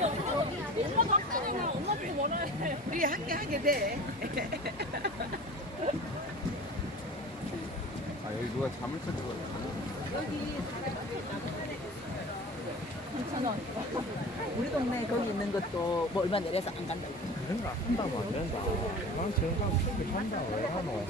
엄마도 학생이나 엄마도 뭐라 해. 우리 함께 하게 돼. 아 여기 누가 잠을 설치고 여기 3,000원. 우리 동네 거기 있는 것도 뭐 얼마 내려서 안 간다. 그런 거 한다면 안 된다. 난 저런 거 준비한다. 왜 하노?